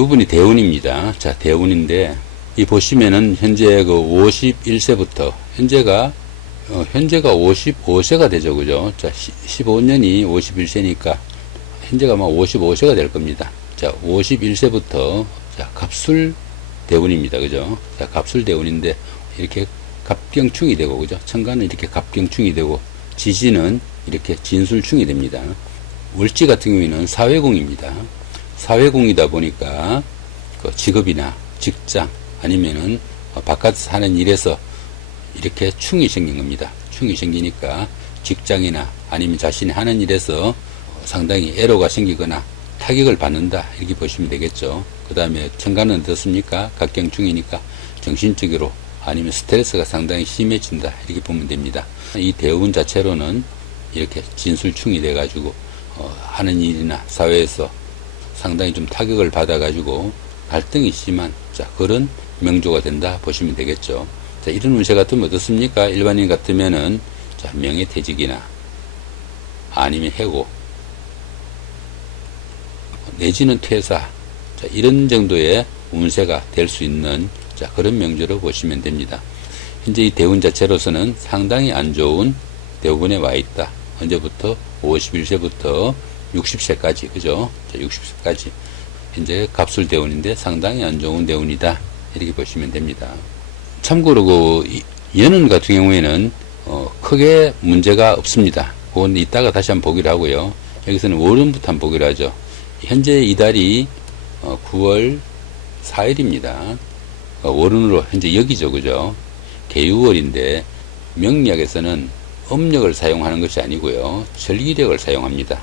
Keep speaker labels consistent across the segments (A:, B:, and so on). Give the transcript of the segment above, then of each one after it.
A: 부분이 대운입니다. 자, 대운인데, 이 보시면은 현재 그 51세부터, 현재가, 어, 현재가 55세가 되죠. 그죠? 자, 15년이 51세니까, 현재가 아마 55세가 될 겁니다. 자, 51세부터, 자, 갑술 대운입니다. 그죠? 자, 갑술 대운인데, 이렇게 갑경충이 되고, 그죠? 천간은 이렇게 갑경충이 되고, 지지는 이렇게 진술충이 됩니다. 월지 같은 경우에는 사회공입니다. 사회공이다 보니까 그 직업이나 직장 아니면은 어, 바깥에서 하는 일에서 이렇게 충이 생긴 겁니다. 충이 생기니까 직장이나 아니면 자신이 하는 일에서 상당히 애로가 생기거나 타격을 받는다 이렇게 보시면 되겠죠. 그 다음에 천간은 어떻습니까? 각경충이니까 정신적으로 아니면 스트레스가 상당히 심해진다 이렇게 보면 됩니다. 이 대운 자체로는 이렇게 진술충이 돼가지고 어, 하는 일이나 사회에서 상당히 좀 타격을 받아가지고 갈등이 심한 자 그런 명조가 된다 보시면 되겠죠. 자 이런 운세 같으면 어떻습니까? 일반인 같으면은 자 명예퇴직이나 아니면 해고 내지는 퇴사 자 이런 정도의 운세가 될 수 있는 자 그런 명조로 보시면 됩니다. 현재 이 대운 자체로서는 상당히 안 좋은 대운에 와 있다. 언제부터 51세부터 60세까지 그죠? 자, 60세까지 현재 갑술 대운인데 상당히 안 좋은 대운이다 이렇게 보시면 됩니다. 참고로 그 이- 연은 같은 경우에는 어, 크게 문제가 없습니다. 그건 이따가 다시 한번 보기로 하고요. 여기서는 월음부터 한번 보기로 하죠. 현재 이달이 어, 9월 4일입니다. 어, 월운으로 현재 여기죠, 그죠? 개유월인데 명리학에서는 음력을 사용하는 것이 아니고요. 절기력을 사용합니다.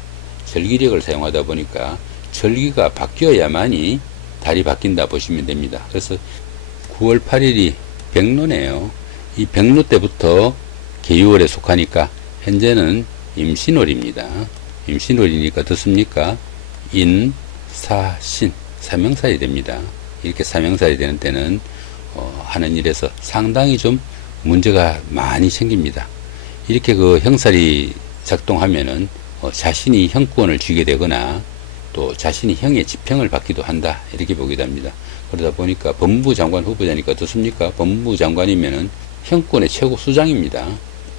A: 절기력을 사용하다 보니까 절기가 바뀌어야만이 달이 바뀐다 보시면 됩니다. 그래서 9월 8일이 백로네요. 이 백로 때부터 개유월에 속하니까 현재는 임신월입니다. 임신월이니까 어떻습니까? 인, 사, 신, 사명살이 됩니다. 이렇게 사명살이 되는 때는 어, 하는 일에서 상당히 좀 문제가 많이 생깁니다. 이렇게 그 형살이 작동하면은 어, 자신이 형권을 쥐게 되거나 또 자신이 형의 지평을 받기도 한다 이렇게 보기도 합니다. 그러다 보니까 법무부 장관 후보자니까 어떻습니까? 법무부 장관이면은 형권의 최고 수장입니다.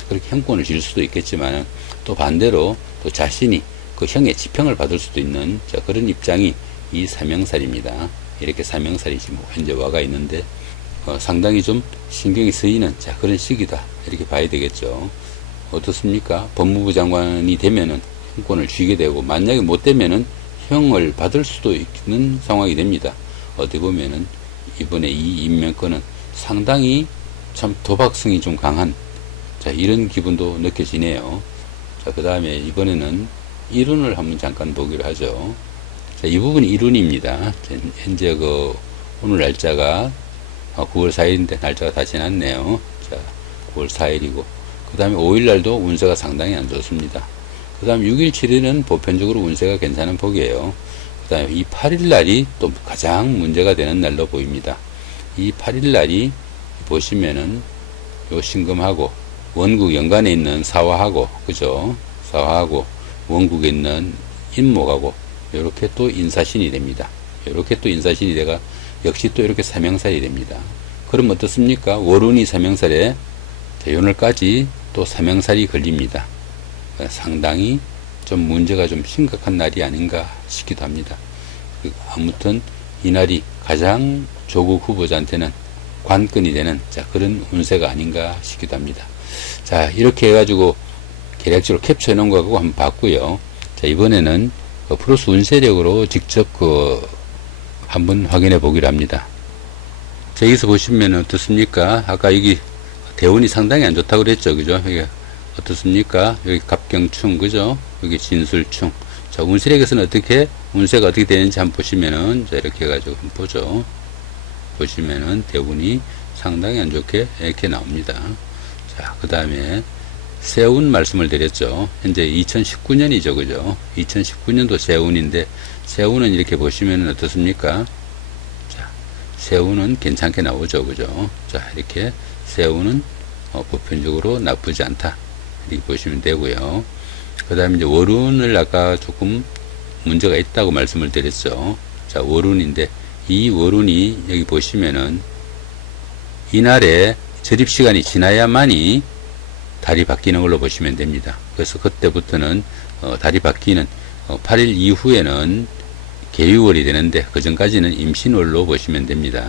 A: 그렇게 형권을 질 수도 있겠지만 또 반대로 또 자신이 그 형의 지평을 받을 수도 있는 자, 그런 입장이 이 사명살입니다. 이렇게 사명살이 지금 현재 와가 있는데 어, 상당히 좀 신경이 쓰이는 자 그런 시기다 이렇게 봐야 되겠죠. 어떻습니까? 법무부 장관이 되면은 형권을 쥐게 되고 만약에 못 되면은 형을 받을 수도 있는 상황이 됩니다. 어떻게 보면은 이번에 이 임명권은 상당히 참 도박성이 좀 강한 자 이런 기분도 느껴지네요. 자그 다음에 이번에는 이론을 한번 잠깐 보기로 하죠. 자, 이 부분이 이론입니다. 현재 그 오늘 날짜가 9월 4일인데 날짜가 다 지났네요. 자 9월 4일이고 그 다음에 5일 날도 운세가 상당히 안 좋습니다. 그 다음 6일, 7일은 보편적으로 운세가 괜찮은 폭이에요. 그 다음에 이 8일 날이 또 가장 문제가 되는 날로 보입니다. 이 8일 날이 보시면은 요 신금하고 원국 연간에 있는 사화하고 그죠? 사화하고 원국에 있는 인목하고 이렇게 또 인사신이 됩니다. 이렇게 또 인사신이 돼가 역시 또 이렇게 사명살이 됩니다. 그럼 어떻습니까? 월운이 사명살에 대연월까지 또 사명살이 걸립니다. 상당히 좀 문제가 좀 심각한 날이 아닌가 싶기도 합니다. 그 아무튼 이날이 가장 조국 후보자한테는 관건이 되는 자 그런 운세가 아닌가 싶기도 합니다. 자 이렇게 해가지고 계략적으로 캡처해 놓은 거하고 한번 봤고요. 자 이번에는 그 플러스 운세력으로 직접 그 한번 확인해 보기로 합니다. 자 여기서 보시면 어떻습니까? 아까 여기 대운이 상당히 안 좋다고 그랬죠, 그죠? 이게 어떻습니까? 여기 갑경충, 그죠? 여기 진술충. 자, 운세력에서는 어떻게, 운세가 어떻게 되는지 한번 보시면은, 자, 이렇게 해가지고 한번 보죠. 보시면은 대운이 상당히 안 좋게 이렇게 나옵니다. 자, 그 다음에 세운 말씀을 드렸죠. 현재 2019년이죠, 그죠? 2019년도 세운인데, 세운은 이렇게 보시면은 어떻습니까? 자, 세운은 괜찮게 나오죠, 그죠? 자, 이렇게 세운은 어, 보편적으로 나쁘지 않다. 이렇게 보시면 되고요. 그 다음에 이제 월운을 아까 조금 문제가 있다고 말씀을 드렸죠. 자, 월운인데 이 월운이 여기 보시면은 이날에 절입 시간이 지나야만이 달이 바뀌는 걸로 보시면 됩니다. 그래서 그때부터는 어, 달이 바뀌는 어, 8일 이후에는 개유월이 되는데 그 전까지는 임신월로 보시면 됩니다.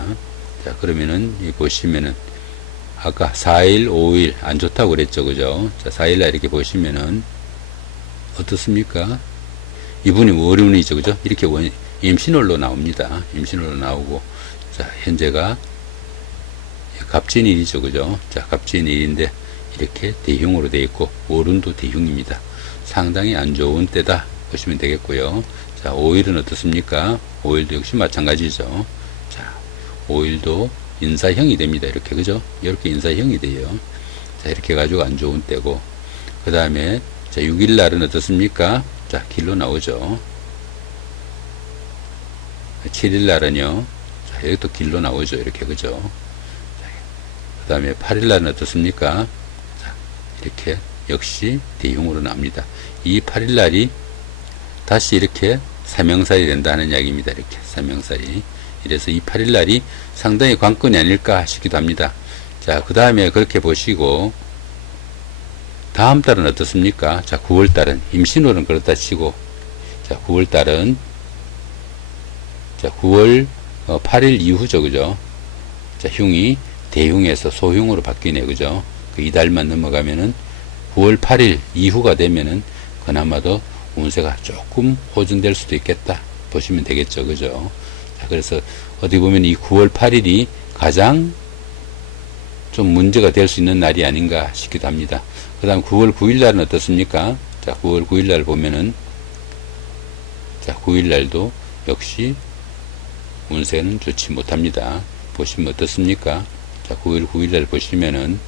A: 자 그러면은 이 보시면은 아까 4일, 5일 안 좋다고 그랬죠, 그죠? 자 4일날 이렇게 보시면은 어떻습니까? 이분이 월운이죠, 그죠? 이렇게 원, 임신월로 나옵니다. 임신월로 나오고 자 현재가 갑진일이죠, 그죠? 자 갑진일인데 이렇게 대흉으로 되어 있고 월운도 대흉입니다. 상당히 안 좋은 때다 보시면 되겠고요. 자, 5일은 어떻습니까? 5일도 역시 마찬가지죠. 자, 5일도 인사형이 됩니다. 이렇게, 그죠? 이렇게 인사형이 돼요. 자, 이렇게 가지고 안 좋은 때고. 그 다음에, 자, 6일 날은 어떻습니까? 자, 길로 나오죠. 7일 날은요. 자, 여기 또 길로 나오죠. 이렇게, 그죠? 그 다음에 8일 날은 어떻습니까? 자, 이렇게 역시 대흉으로 나옵니다. 이 8일 날이 다시 이렇게 사명살이 된다는 이야기입니다. 이렇게 사명살이. 이래서 이 8일 날이 상당히 관건이 아닐까 싶기도 합니다. 자, 그 다음에 그렇게 보시고, 다음 달은 어떻습니까? 자, 9월 달은, 임신월은 그렇다 치고, 자, 9월 달은, 자, 9월 8일 이후죠, 그죠? 자, 흉이 대흉에서 소흉으로 바뀌네, 그죠? 그 이달만 넘어가면은 9월 8일 이후가 되면은 그나마도 운세가 조금 호전될 수도 있겠다 보시면 되겠죠 그죠 자, 그래서 어디 보면 이 9월 8일이 가장 좀 문제가 될 수 있는 날이 아닌가 싶기도 합니다. 그 다음 9월 9일 날은 어떻습니까? 자 9월 9일 날 보면은 자 9일 날도 역시 운세는 좋지 못합니다. 보시면 어떻습니까? 자 9월 9일 날 보시면은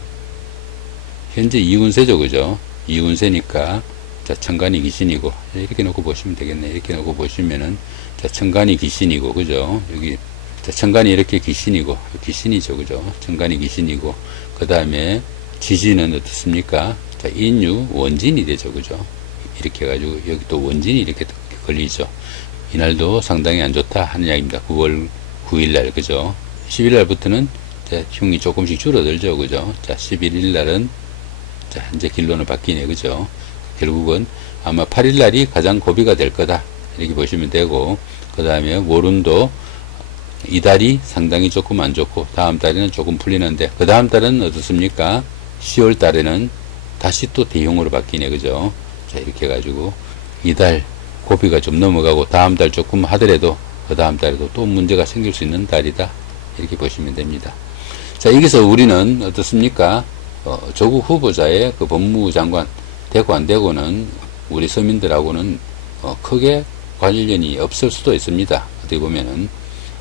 A: 현재 이운세죠 그죠? 이운세니까 자, 천간이 귀신이고, 이렇게 놓고 보시면 되겠네. 이렇게 놓고 보시면은, 자, 천간이 귀신이고, 그죠? 여기, 자, 천간이 이렇게 귀신이고, 귀신이죠, 그죠? 천간이 귀신이고, 그 다음에 지진은 어떻습니까? 자, 인유, 원진이 되죠, 그죠? 이렇게 해가지고, 여기 또 원진이 이렇게 걸리죠. 이날도 상당히 안 좋다 하는 이야기입니다. 9월 9일날, 그죠? 10일날부터는, 자, 흉이 조금씩 줄어들죠, 그죠? 자, 11일날은, 자, 이제 길로는 바뀌네, 그죠? 결국은 아마 8일 날이 가장 고비가 될 거다. 이렇게 보시면 되고, 그 다음에 월운도 이 달이 상당히 조금 안 좋고, 다음 달에는 조금 풀리는데, 그 다음 달은 어떻습니까? 10월 달에는 다시 또 대형으로 바뀌네, 그죠? 자, 이렇게 해가지고, 이 달 고비가 좀 넘어가고, 다음 달 조금 하더라도, 그 다음 달에도 또 문제가 생길 수 있는 달이다. 이렇게 보시면 됩니다. 자, 여기서 우리는 어떻습니까? 어, 조국 후보자의 그 법무부 장관, 되고 안 되고는 우리 서민들하고는 어, 크게 관련이 없을 수도 있습니다. 어떻게 보면은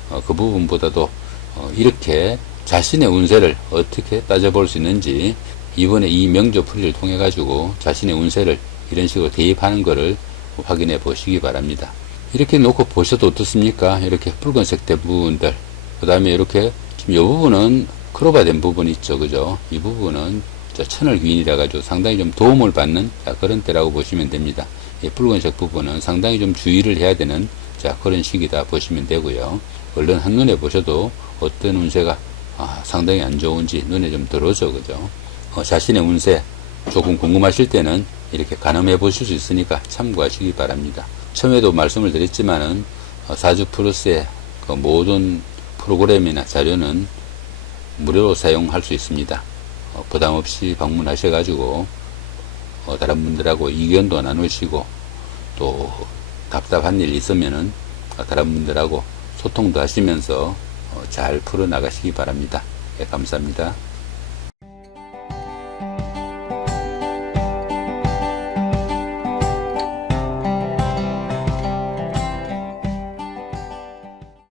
A: 어, 그 부분보다도 어, 이렇게 자신의 운세를 어떻게 따져볼 수 있는지 이번에 이 명조풀이를 통해 가지고 자신의 운세를 이런 식으로 대입하는 것을 확인해 보시기 바랍니다. 이렇게 놓고 보셔도 어떻습니까? 이렇게 붉은색 대부분들 그 다음에 이렇게 지금 이 부분은 크로바된 부분이 있죠, 그죠? 이 부분은 자, 천을 귀인이라 가지고 상당히 좀 도움을 받는 자, 그런 때라고 보시면 됩니다. 이 붉은색 부분은 상당히 좀 주의를 해야 되는 자, 그런 시기다 보시면 되고요. 얼른 한눈에 보셔도 어떤 운세가 아, 상당히 안 좋은지 눈에 좀 들어오죠. 그죠? 어, 자신의 운세 조금 궁금하실 때는 이렇게 가늠해 보실 수 있으니까 참고하시기 바랍니다. 처음에도 말씀을 드렸지만은 어, 사주 플러스의 그 모든 프로그램이나 자료는 무료로 사용할 수 있습니다. 어, 부담 없이 방문하셔가지고 어, 다른 분들하고 의견도 나누시고 또 답답한 일 있으면은 어, 다른 분들하고 소통도 하시면서 어, 잘 풀어 나가시기 바랍니다. 예, 감사합니다.